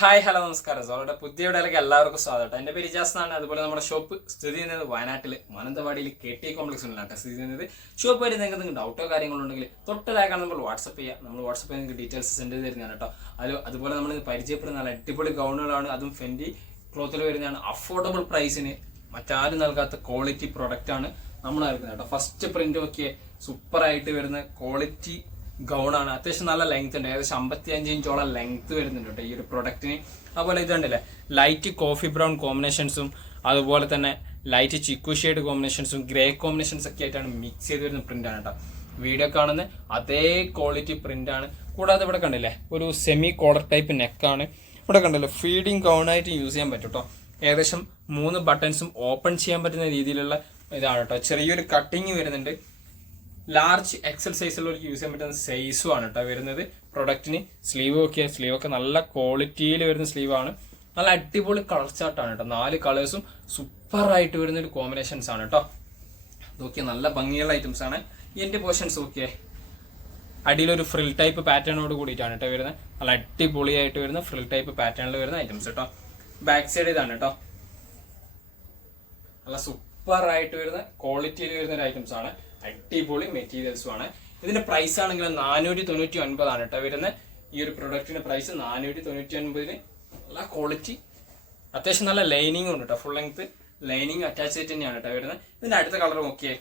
Hi hello നമസ്കാരം. സോളുടെ പുതിയ വീഡിയോയിലേക്ക് എല്ലാവർക്കും സ്വാഗതം. എൻ്റെ പേര് ഇജാസ് എന്നാണ്. അതുപോലെ നമ്മുടെ ഷോപ്പ് സ്ഥിതി ചെയ്യുന്നത് വയനാട്ടിൽ മാനന്തവാടിയിൽ KT കോംപ്ലക്സിലാണ് സ്ഥിതി ചെയ്യുന്നത്. ഷോപ്പ് ആയിട്ട് നിങ്ങൾക്ക് ഡൗട്ടോ കാര്യങ്ങളുണ്ടെങ്കിൽ തൊട്ടതായിക്കാണ് നമ്മൾ വാട്സപ്പ് ചെയ്യുക. നമ്മൾ വാട്സപ്പ് ചെയ്യാൻ നിങ്ങൾക്ക് ഡീറ്റെയിൽസ് സെൻഡ് ചെയ്ത് തരുന്നതാണ് കേട്ടോ. അതുപോലെ നമ്മൾ പരിചയപ്പെടുന്ന നല്ല അടിപൊളി ഗൗണുകളാണ്. അതും ഫെൻഡി ക്ലോത്തിൽ വരുന്നതാണ്. അഫോർഡബിൾ പ്രൈസിന് മറ്റാരും നൽകാത്ത ക്വാളിറ്റി പ്രൊഡക്റ്റ് ആണ് നമ്മൾ നൽകുന്നത് കേട്ടോ. ഫസ്റ്റ് പ്രിന്റ് ഒക്കെ സൂപ്പറായിട്ട് വരുന്ന ക്വാളിറ്റി ഗൗണാണ്. അത്യാവശ്യം നല്ല ലെങ്ത് ഉണ്ട്. ഏകദേശം 55 ഇഞ്ചോളം ലെങ്ത് വരുന്നുണ്ട് കേട്ടോ ഈ ഒരു പ്രൊഡക്റ്റിന്. അതുപോലെ ഇതുണ്ടല്ലേ ലൈറ്റ് കോഫി ബ്രൗൺ കോമ്പിനേഷൻസും അതുപോലെ തന്നെ ലൈറ്റ് ചിക്കു ഷെയ്ഡ് കോമ്പിനേഷൻസും ഗ്രേ കോമ്പിനേഷൻസ് ഒക്കെ ആയിട്ടാണ് മിക്സ് ചെയ്ത് വരുന്ന പ്രിന്റ് ആണ് കേട്ടോ. വീഡിയോ കാണുന്ന അതേ ക്വാളിറ്റി പ്രിന്റ് ആണ്. കൂടാതെ ഇവിടെ കണ്ടില്ലേ ഒരു സെമി കോളർ ടൈപ്പ് നെക്കാണ്. ഇവിടെ കണ്ടല്ലോ ഫീഡിങ് ഗൗണായിട്ട് യൂസ് ചെയ്യാൻ പറ്റും കേട്ടോ. ഏകദേശം 3 ബട്ടൺസും ഓപ്പൺ ചെയ്യാൻ പറ്റുന്ന രീതിയിലുള്ള ഇതാണ് കേട്ടോ. ചെറിയൊരു കട്ടിങ് വരുന്നുണ്ട്. ലാർജ് എക്സൽ സൈസിലുള്ളവർക്ക് യൂസ് ചെയ്യാൻ പറ്റുന്ന സൈസും ആണ് കേട്ടോ വരുന്നത് പ്രൊഡക്റ്റിന്. സ്ലീവൊക്കെ നല്ല ക്വാളിറ്റിയിൽ വരുന്ന സ്ലീവാണ്. നല്ല അടിപൊളി കളർ ചാർട്ടാണ് കേട്ടോ. 4 കളേഴ്സും സൂപ്പറായിട്ട് വരുന്ന ഒരു കോമ്പിനേഷൻസ് ആണ് കേട്ടോ. നോക്കിയാൽ നല്ല ഭംഗിയുള്ള ഐറ്റംസ് ആണ്. എൻ്റെ പോർഷൻസ് നോക്കിയേ അടിയിലൊരു ഫ്രിൽ ടൈപ്പ് പാറ്റേണോട് കൂടിയിട്ടാണ് കേട്ടോ വരുന്നത്. നല്ല അടിപൊളിയായിട്ട് വരുന്ന ഫ്രിൽ ടൈപ്പ് പാറ്റേണിൽ വരുന്ന ഐറ്റംസ് കേട്ടോ. ബാക്ക് സൈഡ് ഇതാണ് കേട്ടോ. നല്ല സൂപ്പറായിട്ട് വരുന്ന ക്വാളിറ്റിയിൽ വരുന്ന ഒരു ഐറ്റംസ് ആണ്. അടിപൊളി മെറ്റീരിയൽസും ആണ്. ഇതിന്റെ പ്രൈസ് ആണെങ്കിൽ 499 ആണ് കേട്ടോ വരുന്നത്. ഈ ഒരു പ്രൊഡക്റ്റിന്റെ പ്രൈസ് 499. നല്ല ക്വാളിറ്റി, അത്യാവശ്യം നല്ല ലൈനിങ് ഉണ്ട് കേട്ടോ. ഫുൾ ലെങ്ത് ലൈനിങ് അറ്റാച്ച് ചെയ്തിട്ട് തന്നെയാണ് കേട്ടോ വരുന്നത്. ഇതിന്റെ അടുത്ത കളർ നോക്കിയേ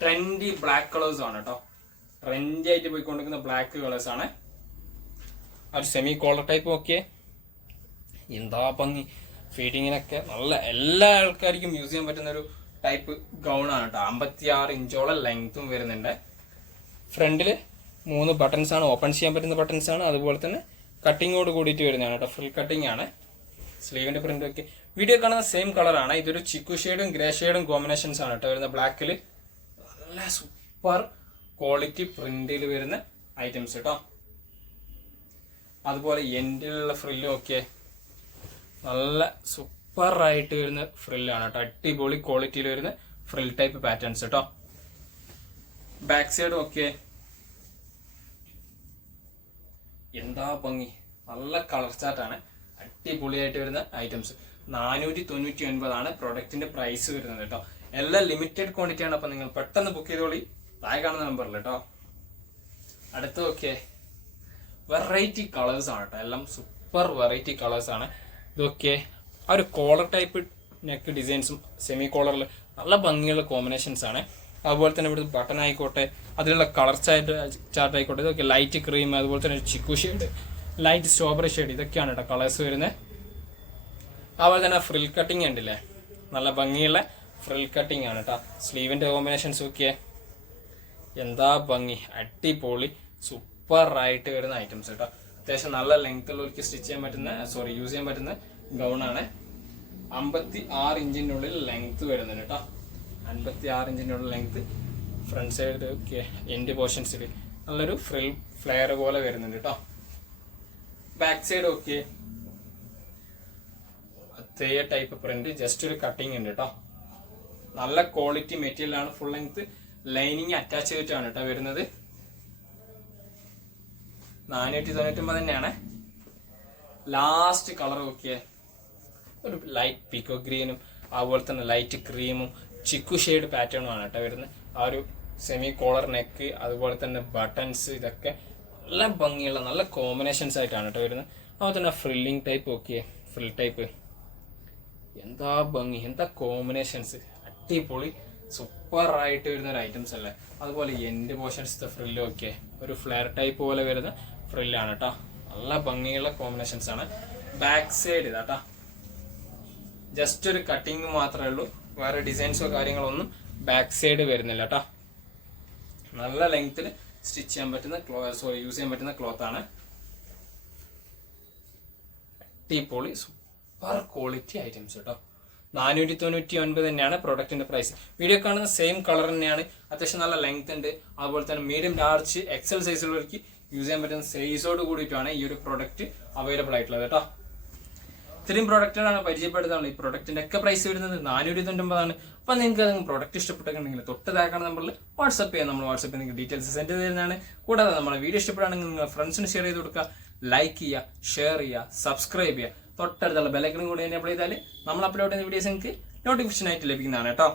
ട്രെൻഡി ബ്ലാക്ക് കളേഴ്സ് ആണ് കേട്ടോ. ട്രെൻഡി ആയിട്ട് പോയിക്കൊണ്ടിരിക്കുന്ന ബ്ലാക്ക് കളേഴ്സ് ആണ്. ഒരു സെമി കോളർ ടൈപ്പ് നോക്കിയേ എന്താ ഭംഗി. ഫീഡിങ്ങിനൊക്കെ നല്ല എല്ലാ ആൾക്കാർക്കും യൂസ് ചെയ്യാൻ പറ്റുന്ന ഒരു ടൈപ്പ് ഗൗൺ ആണ് കേട്ടോ. 56 ഇഞ്ചോളം ലെങ്ത്തും വരുന്നുണ്ട്. ഫ്രണ്ടില് 3 ബട്ടൺസ് ആണ്, ഓപ്പൺ ചെയ്യാൻ പറ്റുന്ന ബട്ടൺസ് ആണ്. അതുപോലെ തന്നെ കട്ടിങ്ങോട് കൂടിയിട്ട് വരുന്നതാണ് കേട്ടോ. ഫുൾ കട്ടിങ് ആണ്. സ്ലീവിന്റെ പ്രിന്റ് ഒക്കെ വീഡിയോ കാണുന്ന സെയിം കളറാണ്. ഇതൊരു ചിക്കു ഷെയ്ഡും ഗ്രേ ഷെയ്ഡും കോമ്പിനേഷൻസ് ആണ് കേട്ടോ വരുന്ന. ബ്ലാക്കിൽ നല്ല സൂപ്പർ ക്വാളിറ്റി പ്രിന്റിൽ വരുന്ന ഐറ്റംസ് കേട്ടോ. അതുപോലെ എൻഡിലുള്ള ഫ്രില്ലും ഒക്കെ നല്ല സൂപ്പറായിട്ട് വരുന്ന ഫ്രില്ലാണ് കേട്ടോ. അടിപൊളി ക്വാളിറ്റിയിൽ വരുന്ന ഫ്രിൽ ടൈപ്പ് പാറ്റേൺസ് കേട്ടോ. ബാക്ക് സൈഡും ഒക്കെ എന്താ ഭംഗി. നല്ല കളർ ചാർട്ടാണ്. അടിപൊളിയായിട്ട് വരുന്ന ഐറ്റംസ്. 499 ആണ് പ്രൊഡക്റ്റിന്റെ പ്രൈസ് വരുന്നത് കേട്ടോ. എല്ലാം ലിമിറ്റഡ് ക്വാണ്ടിറ്റി ആണ്. അപ്പൊ നിങ്ങൾ പെട്ടെന്ന് ബുക്ക് ചെയ്തോളി താഴെ കാണുന്ന നമ്പറിൽ കേട്ടോ. അടുത്ത നോക്കിയേ വെറൈറ്റി കളേഴ്സ് ആണ് കേട്ടോ. എല്ലാം സൂപ്പർ വെറൈറ്റി കളേഴ്സ് ആണ്. ഇതൊക്കെ ആ ഒരു കോളർ ടൈപ്പ് നെക്ക് ഡിസൈൻസും സെമി കോളറിൽ നല്ല ഭംഗിയുള്ള കോമ്പിനേഷൻസ് ആണ്. അതുപോലെ തന്നെ ഇവിടുത്തെ ബട്ടൺ ആയിക്കോട്ടെ, അതിലുള്ള കളർ ചാർട്ട് ആയിക്കോട്ടെ, ഇതൊക്കെ ലൈറ്റ് ക്രീം, അതുപോലെ തന്നെ chikoo shade, light strawberry shade, ഇതൊക്കെയാണ് കേട്ടോ കളേഴ്സ് വരുന്നത്. അതുപോലെ തന്നെ ഫ്രിൽ കട്ടിങ് ഉണ്ടല്ലേ, നല്ല ഭംഗിയുള്ള ഫ്രിൽ കട്ടിങ് ആണ് കേട്ടോ. സ്ലീവിന്റെ കോമ്പിനേഷൻസ് ഒക്കെ എന്താ ഭംഗി. അടിപൊളി സൂപ്പറായിട്ട് വരുന്ന ഐറ്റംസ് കേട്ടോ. അത്യാവശ്യം നല്ല ലെങ്ത് ഉള്ളവർക്ക് യൂസ് ചെയ്യാൻ പറ്റുന്ന ഗൗണാണ്. 56 ഇഞ്ചിൻ്റെ ഉള്ളിൽ ലെങ്ത് വരുന്നുണ്ട് കേട്ടോ. 56 ഇഞ്ചിൻ്റെ ഉള്ളിൽ ലെങ്ത്. ഫ്രണ്ട് സൈഡ് ഒക്കെ എൻഡ് പോർഷൻസിൽ നല്ലൊരു ഫ്ലെയർ പോലെ വരുന്നുണ്ട് കേട്ടോ. ബാക്ക് സൈഡ് ഒക്കെ അതേ ടൈപ്പ് പ്രിന്റ്, ജസ്റ്റ് ഒരു കട്ടിങ് ഉണ്ട് കേട്ടോ. നല്ല ക്വാളിറ്റി മെറ്റീരിയൽ ആണ്. ഫുൾ ലെങ്ത് ലൈനിങ് അറ്റാച്ച് ചെയ്തിട്ടാണ് കേട്ടോ വരുന്നത്. 499 തന്നെയാണ്. ലാസ്റ്റ് കളർ നോക്കിയേ ഒരു ലൈറ്റ് പീക്കോ ഗ്രീനും അതുപോലെ തന്നെ ലൈറ്റ് ക്രീമും ചിക്കു ഷെയ്ഡ് പാറ്റേണും ആണ് കേട്ടോ വരുന്നത്. ആ ഒരു സെമി കോളർ നെക്ക്, അതുപോലെ തന്നെ ബട്ടൺസ്, ഇതൊക്കെ നല്ല ഭംഗിയുള്ള നല്ല കോമ്പിനേഷൻസ് ആയിട്ടാണ് കേട്ടോ വരുന്നത്. അതുപോലെ തന്നെ ഫ്രില്ലിംഗ് ടൈപ്പ് ഒക്കെ ഫ്രിൽ ടൈപ്പ് എന്താ ഭംഗി, എന്താ കോമ്പിനേഷൻസ്. അടിപൊളി സൂപ്പറായിട്ട് വരുന്ന ഒരു ഐറ്റംസ് അല്ലേ. അതുപോലെ എൻഡ് പോർഷൻസ് ഫ്രില്ലും ഒക്കെ ഒരു ഫ്ലെയർ ടൈപ്പ് പോലെ വരുന്ന ഫ്രില്ലാണ് കേട്ടോ. നല്ല ഭംഗിയുള്ള കോമ്പിനേഷൻസ് ആണ്. ബാക്ക് സൈഡ് ഇതാട്ടോ, ജസ്റ്റ് ഒരു കട്ടിങ് മാത്രമേ ഉള്ളൂ. വേറെ ഡിസൈൻസോ കാര്യങ്ങളൊന്നും ബാക്ക് സൈഡ് വരുന്നില്ല കേട്ടോ. നല്ല ലെങ്ത്തിൽ സ്റ്റിച്ച് ചെയ്യാൻ പറ്റുന്ന യൂസ് ചെയ്യാൻ പറ്റുന്ന ക്ലോത്ത് ആണ്. അടിപൊളി സൂപ്പർ ക്വാളിറ്റി ഐറ്റംസ് കേട്ടോ. 499 തന്നെയാണ് പ്രൊഡക്റ്റിന്റെ പ്രൈസ്. വീഡിയോ കാണുന്ന സെയിം കളർ തന്നെയാണ്. അത്യാവശ്യം നല്ല ലെങ്ത് ഉണ്ട്. അതുപോലെ തന്നെ മീഡിയം ലാർജ് എക്സൽ സൈസിലുള്ളവർക്ക് യൂസ് ചെയ്യാൻ പറ്റുന്ന സൈസോട് കൂടിയിട്ടാണ് ഈ ഒരു പ്രൊഡക്റ്റ് അവൈലബിൾ ആയിട്ടുള്ളത് കേട്ടോ. ഇത്രയും പ്രൊഡക്റ്റുകളാണ് പരിചയപ്പെടുത്തുന്നത്. ഈ പ്രൊഡക്റ്റിന്റെ ഒക്കെ പ്രൈസ് വരുന്നത് 499 ആണ്. അപ്പൊ നിങ്ങൾക്ക് അത് പ്രൊഡക്റ്റ് ഇഷ്ടപ്പെട്ടെങ്കിൽ തൊട്ടതാക്കാണ് നമ്പറിൽ വാട്സ്ആപ്പ് ചെയ്യാം. നമ്മൾ വാട്സ്ആപ്പിൽ നിങ്ങൾക്ക് ഡീറ്റെയിൽസ് സെൻഡ് ചെയ്ത് തരുന്നതാണ്. കൂടാതെ നമ്മുടെ വീഡിയോ ഇഷ്ടപ്പെടുകയാണെങ്കിൽ നിങ്ങൾ ഫ്രണ്ട്സിന് ഷെയർ ചെയ്ത് കൊടുക്കുക. ലൈക്ക് ചെയ്യുക, ഷെയർ ചെയ്യുക, സബ്സ്ക്രൈബ് ചെയ്യുക. തൊട്ടടുത്തുള്ള ബെല്ലൈക്കണും കൂടി എനേബിൾ ചെയ്താൽ നമ്മൾ അപ്ലോഡ് ചെയ്യുന്ന വീഡിയോസ് നിങ്ങൾക്ക് നോട്ടിഫിക്കേഷൻ ആയിട്ട് ലഭിക്കുന്നതാണ് കേട്ടോ.